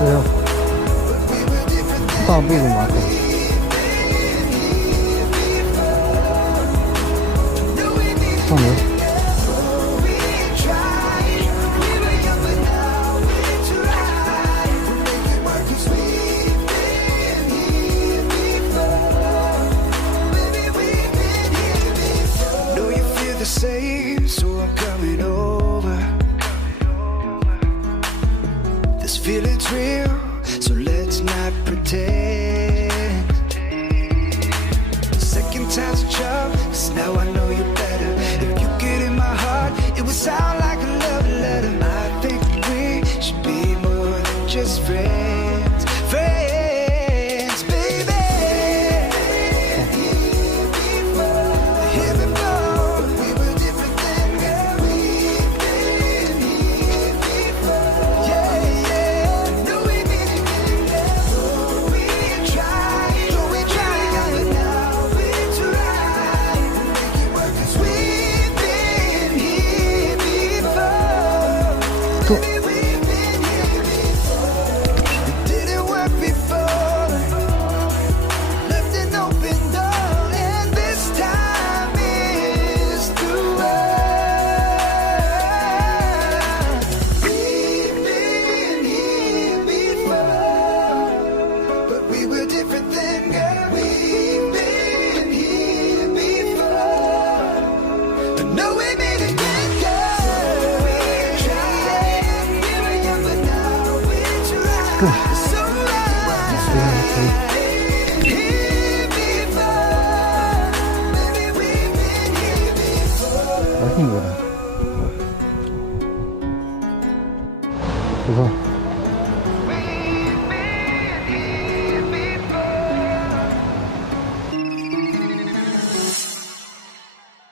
这是大路的码头。上楼。Same, so I'm coming over. This feeling's real, so let's not pretend. Second time's a charm, 'cause now I know you better. If you get in my heart, it would sound like a love letter. I think we should be more than just friends. Friends, baby. Here before, we were different than where we've been here before. Yeah, yeah. No, we didn't never. We tried, no, we tried, but now we're trying to make it work 'cause we've been here before. Baby, we've been here before. It didn't work before. Left an open door, and this time is the one. We've been here before, but we were different then, girl. We've been here before. But no, we made it good, girl. We tried, we were young, but now we're trying so right. Here before, baby, we've been here before. 挺多的，不错。